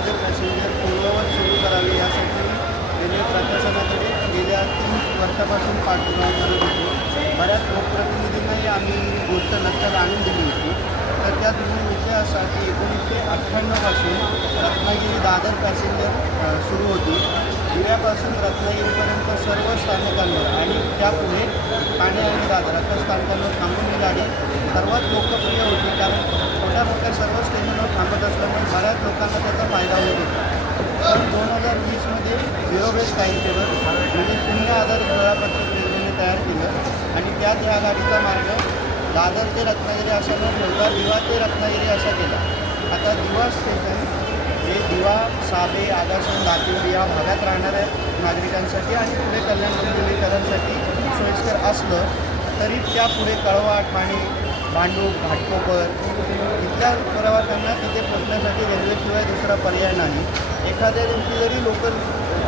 Dadar passenger पूर्ववत सुरू करावी यासाठी रेल्वे प्रशासनाकडे गेल्या तीन वर्षापासून पाठपुरावा करत होतो बऱ्याच लोकप्रतिनिधींनाही आम्ही गोष्ट लक्षात आणून दिली होती. तर त्यात मूळ विषय असा की एकोणीसशे अठ्ठ्याण्णवपासून रत्नागिरी दादर पॅसेंजर सुरू होती. दिव्यापासून रत्नागिरीपर्यंत सर्व स्थानकांवर आणि त्यापुढे ठाणे आणि दादर अशा स्थानकांवर थांबून ही गाडी सर्वात लोकप्रिय होती कारण छोट्या मोठ्या सर्व स्टेशनवर थांबत असल्यामुळे बऱ्याच लोकांना त्याचा वीसमध्ये झिरो टाईम टेबल म्हणजे शून्य आधारित वेळापत्रक रेल्वेने तयार केलं. आणि त्यात ह्या गाडीचा मार्ग दादर ते रत्नागिरी असा न ठेवता दिवा ते रत्नागिरी असा केला. आता दिवा स्टेशन हे दिवा साबे आगासन दातिवडी या भागात राहणाऱ्या नागरिकांसाठी आणि पुढे कल्याण डोंबिवलीकरांसाठी सोयीस्कर असलं तरी त्या पुढे कळवा ठाणे भांडूप घाटकोपर इथल्या प्रवाशांना तिथे पोचण्यासाठी रेल्वेशिवाय दुसरा पर्याय नाही. एखाद्या दिवशी जरी लोकल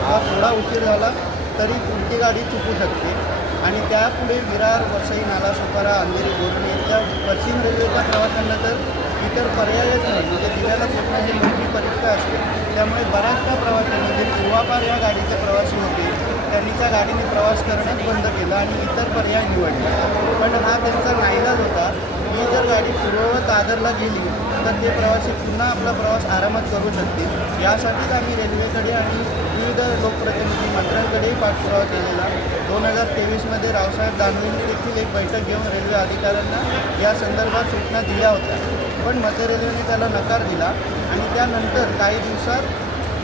हा थोडा उशीर झाला तरी पुढची गाडी चुकू शकते. आणि त्यापुढे विरार वसई नालासोपारा अंधेरी बोर्डणे इथल्या पश्चिम रेल्वेच्या प्रवाशांना तर इतर पर्यायच नाही. म्हणजे जिल्ह्याला पोचण्याची मोठी परीक्षा असते. त्यामुळे बऱ्याचशा प्रवाशांनी जे पूर्वापार या गाडीचे प्रवासी होते त्यांनी त्या गाडीने प्रवास करणंच बंद केलं आणि इतर पर्याय निवडले पण हा त्यांचा नाईलाज होता ही जर गाडी पूर्ववत दादरला गेली तर ते प्रवासी पुन्हा आपला प्रवास आरामात करू शकतील. यासाठीच आम्ही रेल्वेकडे आणि विविध लोकप्रतिनिधी मंत्र्यांकडेही पाठपुरावा केलेला. दोन हजार तेवीसमध्ये रावसाहेब दानवेंनी देखील एक बैठक घेऊन रेल्वे अधिकाऱ्यांना या संदर्भात सूचना दिल्या होत्या. पण मध्य रेल्वेने त्याला नकार दिला आणि त्यानंतर काही दिवसात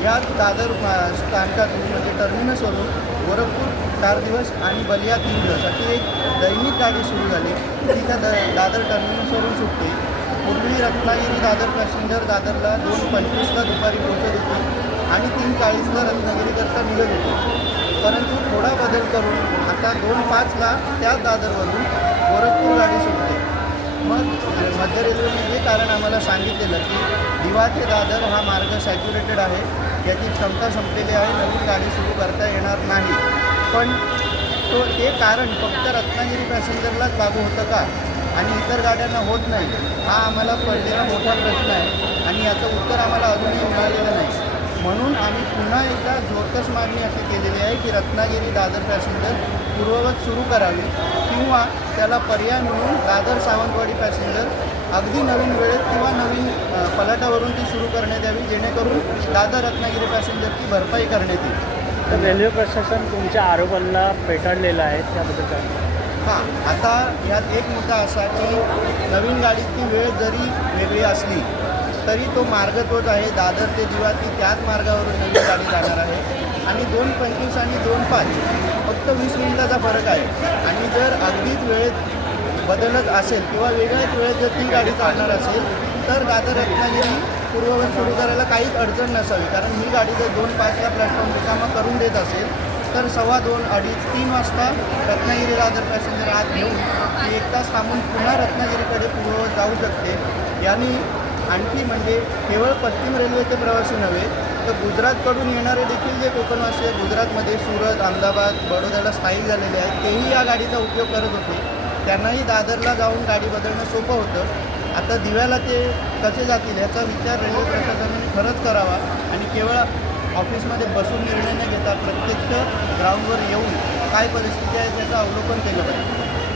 या दादर अ, स्थानकातून म्हणजे टर्मिनसवरून गोरखपूर चार दिवस आणि बलिया तीन दिवस अशी एक दैनिक गाडी सुरू झाली. ती त्या द दादर टर्मिनसवरून सुटते पूर्वी रत्नागिरी दादर पॅसेंजर दादरला दोन पंचवीसला दुपारी पोहोचत होती आणि तीन चाळीसला रत्नागिरीकरता निघत होती. परंतु थोडा बदल करून आता दोन पाचला त्या दादरवरून गोरखपूर गाडी सुटते मग मध्य रेल्वेने हे कारण आम्हाला सांगितलेलं की दिवा ते दादर हा मार्ग सॅच्युरेटेड आहे. ज्याची क्षमता संपलेली आहे नवीन गाडी सुरू करता येणार नाही. पण तो ते कारण फक्त रत्नागिरी पॅसेंजरलाच लागू होतं का? आणि इतर गाड्यांना होत नाही. हा आम्हाला पडलेला मोठा प्रश्न आहे. आणि याचं उत्तर आम्हाला अजूनही मिळालेलं नाही. म्हणून आम्ही पुन्हा एकदा जोरकस मागणी अशी केलेली आहे की रत्नागिरी दादर पॅसेंजर पूर्ववत सुरू करावी किंवा त्याला पर्याय म्हणून दादर सावंतवाडी पॅसेंजर अगदी नवीन वेळेत किंवा नवीन पलाटावरून ती सुरू करण्यात यावी जेणेकरून दादर रत्नागिरी पॅसेंजरची भरपाई करण्यात येईल. तर रेल्वे प्रशासन तुमच्या आरोपांना पेटाळलेलं आहे त्याबद्दल काय? हां आता ह्यात एक मुद्दा असा की नवीन गाडीची वेळ जरी वेगळी असली तरी तो मार्ग तोच आहे. दादर ते दिवा ती त्याच मार्गावरून नवीन गाडी जाणार आहे. आणि दोन पंचवीस आणि दोन पाच फक्त वीस मिनिटाचा फरक आहे. आणि जर अगदीच वेळेत बदलत असेल किंवा वेगळ्याच वेळेत जर ती गाडी चालणार असेल तर दादर रत्नागिरी पूर्ववत सुरू करायला काहीच अडचण नसावी. कारण ही गाडी जर दोन पाचला प्लॅटफॉर्म रिकामा करून देत असेल तर सव्वा दोन अडीच तीन वाजता रत्नागिरी दादर पॅसेंजर आत घेऊन ती एक तास थांबून पुन्हा रत्नागिरीकडे पूर्ववत जाऊ शकते. यांनी आणखी म्हणजे केवळ पश्चिम रेल्वेचे प्रवासी नव्हे तर गुजरातकडून येणारे देखील जे कोकणवासी आहेत गुजरातमध्ये सुरत अहमदाबाद बडोद्याला स्थायिक झालेले आहेत तेही या गाडीचा उपयोग करत होते. त्यांनाही दादरला जाऊन गाडी बदलणं सोपं होतं. आता दिव्याला ते कसे जातील याचा विचार रेल्वे प्रशासनाने खरंच करावा आणि केवळ ऑफिसमध्ये बसून निर्णय न घेता प्रत्यक्ष ग्राउंडवर येऊन काय परिस्थिती आहे त्याचं अवलोकन केलं पाहिजे.